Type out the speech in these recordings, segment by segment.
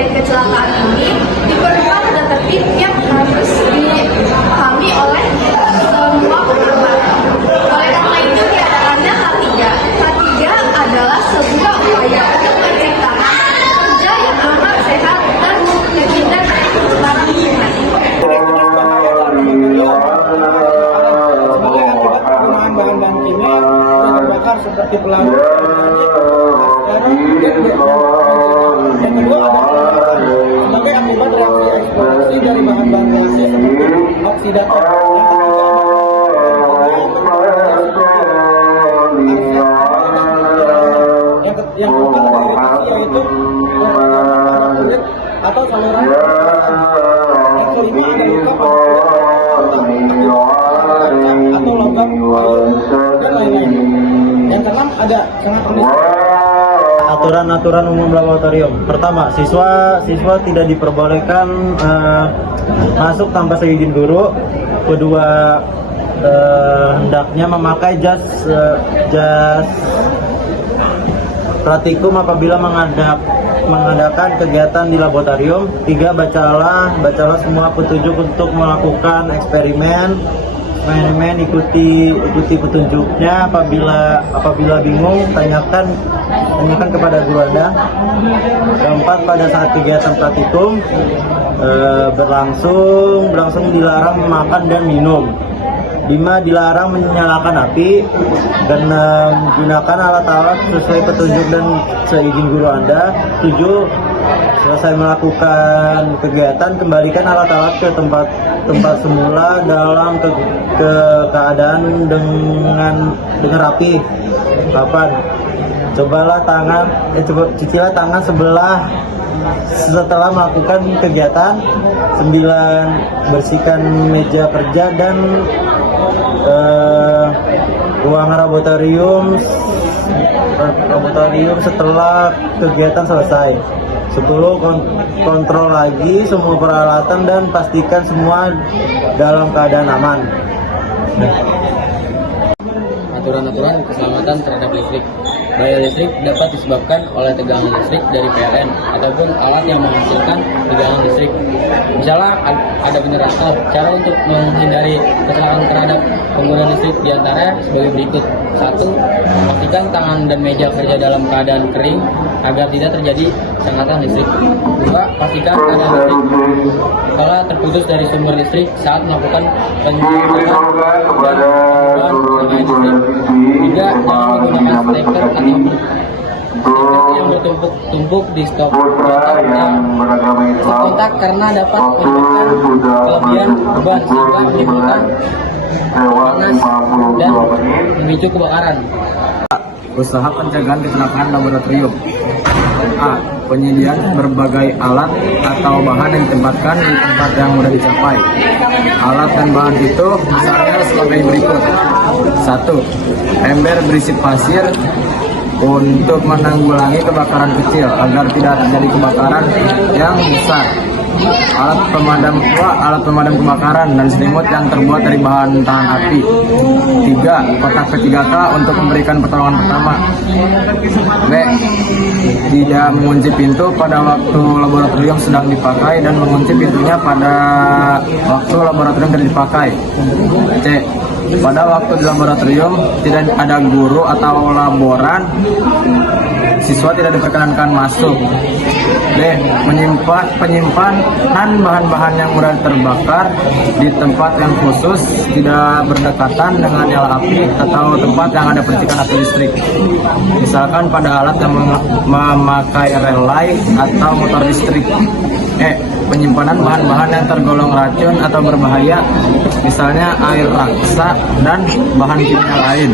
dari kecelakaan ini diperlukan tata tertib yang harus dipahami oleh semua pengguna. Oleh karena itu diadakannya K3. K3 adalah sebuah upaya untuk menciptakan kerja yang aman, sehat, dan terhindar dari kerusakan lingkungan. Bahan-bahan kimia yang terbakar seperti pelarut, dan kedua sebagai akibat reaksi eksplosif dari bahan-bahan reaksi seperti oksidator. Yang keempat iritasi yaitu atau saluran. Yang kelima ada luka atau logam dan lain-lain. Yang keenam ada sangat aturan-aturan umum laboratorium. Pertama, siswa tidak diperbolehkan masuk tanpa seizin guru. Kedua, hendaknya memakai jas praktikum apabila mengadakan kegiatan di laboratorium. 3, bacalah semua petunjuk untuk melakukan eksperimen, ikuti petunjuknya. Apabila bingung, tanyakan kepada guru Anda. 4, pada saat kegiatan praktikum berlangsung dilarang makan dan minum. 5, dilarang menyalakan api dan menggunakan alat-alat sesuai petunjuk dan seizin guru Anda. 7, selesai melakukan kegiatan, kembalikan alat-alat ke tempat semula dalam keadaan dengan rapi. 8, cucilah tangan setelah melakukan kegiatan. 9, bersihkan meja kerja dan ruang laboratorium setelah kegiatan selesai. 10, kontrol lagi semua peralatan dan pastikan semua dalam keadaan aman. Aturan-aturan keselamatan terhadap listrik. Bahaya listrik dapat disebabkan oleh tegangan listrik dari PLN ataupun alat yang menghasilkan tegangan listrik. Misalnya ada generator. Cara untuk menghindari kecelakaan terhadap pengguna listrik diantaranya sebagai berikut. 1, pastikan tangan dan meja kerja dalam keadaan kering agar tidak terjadi sengatan listrik. 2, pastikan aliran listrik telah terputus dari sumber listrik saat melakukan penyedotan dan penggunaan listrik. 3, jangan menggunakan steker atau yang bertumpuk-tumpuk di stop kontak karena dapat menyebabkan kelebihan beban sehingga menimbulkan panas dan memicu kebakaran. Usaha pencegahan kecelakaan laboratorium. A. Penyediaan berbagai alat atau bahan yang ditempatkan di tempat yang mudah dicapai. Alat dan bahan itu misalnya sebagai berikut. 1. Ember berisi pasir untuk menanggulangi kebakaran kecil agar tidak terjadi kebakaran yang besar. Alat pemadam kebakaran dan selimut yang terbuat dari bahan tahan api. 3. Kotak P3K untuk memberikan pertolongan pertama. B. Tidak mengunci pintu pada waktu laboratorium sedang dipakai dan mengunci pintunya pada waktu laboratorium tidak dipakai. C. Pada waktu di laboratorium tidak ada guru atau laboran, siswa tidak diperkenankan masuk. D. Penyimpanan bahan-bahan yang mudah terbakar di tempat yang khusus, tidak berdekatan dengan nyala api atau tempat yang ada percikan api listrik. Misalkan pada alat yang memakai relay atau motor listrik. E. Penyimpanan bahan-bahan yang tergolong racun atau berbahaya, misalnya air raksa dan bahan kimia lain,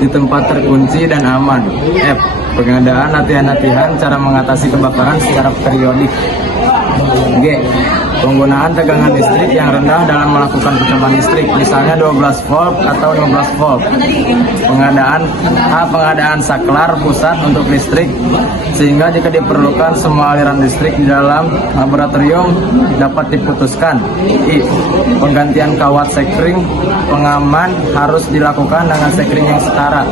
di tempat terkunci dan aman. F. Pengadaan latihan-latihan cara mengatasi kebakaran secara periodik. G. Penggunaan tegangan listrik yang rendah dalam melakukan percobaan listrik, misalnya 12 volt atau 15 volt. Pengadaan saklar pusat untuk listrik, sehingga jika diperlukan semua aliran listrik di dalam laboratorium dapat diputuskan. I. Penggantian kawat sekring pengaman harus dilakukan dengan sekring yang setara.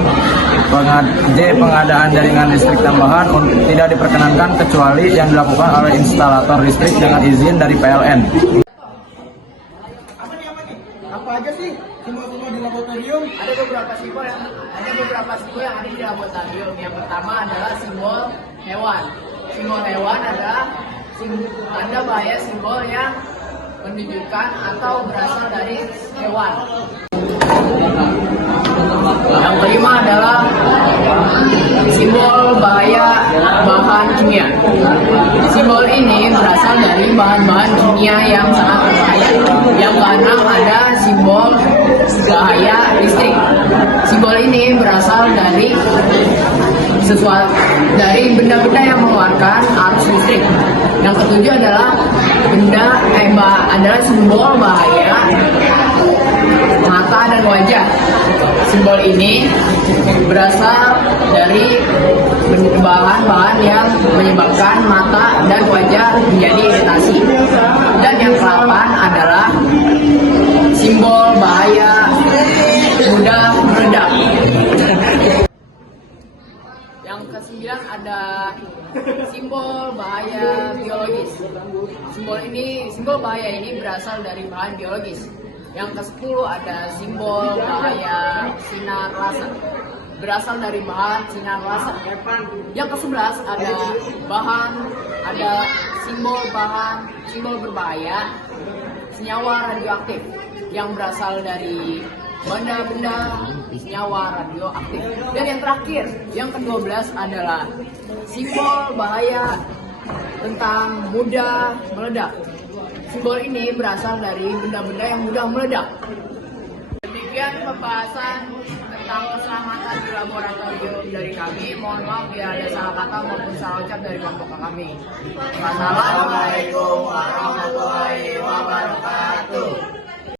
J. Pengadaan jaringan listrik tambahan tidak diperkenankan kecuali yang dilakukan oleh instalator listrik dengan izin dari PLN. Apa aja sih simbol-simbol di laboratorium? Ada beberapa simbol yang ada di laboratorium. Yang pertama adalah simbol hewan. Simbol hewan adalah tanda bahaya simbol yang menunjukkan atau berasal dari hewan. Yang kelima adalah simbol bahaya bahan kimia. Simbol ini berasal dari bahan-bahan kimia yang sangat berbahaya. Yang keenam ada simbol bahaya listrik. Simbol ini berasal dari benda-benda yang mengeluarkan arus listrik. Yang ketujuh adalah adalah simbol bahaya mata dan wajah. Simbol ini berasal dari bahan-bahan yang menyebabkan mata dan wajah menjadi iritasi. Dan yang ke-8 adalah simbol bahaya mudah meledak. Yang ke-9 ada simbol bahaya biologis. Simbol bahaya ini berasal dari bahan biologis. Yang ke-10 ada simbol bahaya sinar laser, berasal dari bahan sinar laser. Yang ke-11 ada simbol berbahaya senyawa radioaktif yang berasal dari benda-benda senyawa radioaktif. Dan yang terakhir, yang ke-12 adalah simbol bahaya tentang mudah meledak. Simbol ini berasal dari benda-benda yang mudah meledak. Demikian pembahasan tentang keselamatan di laboratorium dari kami. Mohon maaf bila ada salah kata maupun salah ucap dari kelompok kami. Wassalamualaikum warahmatullahi wabarakatuh.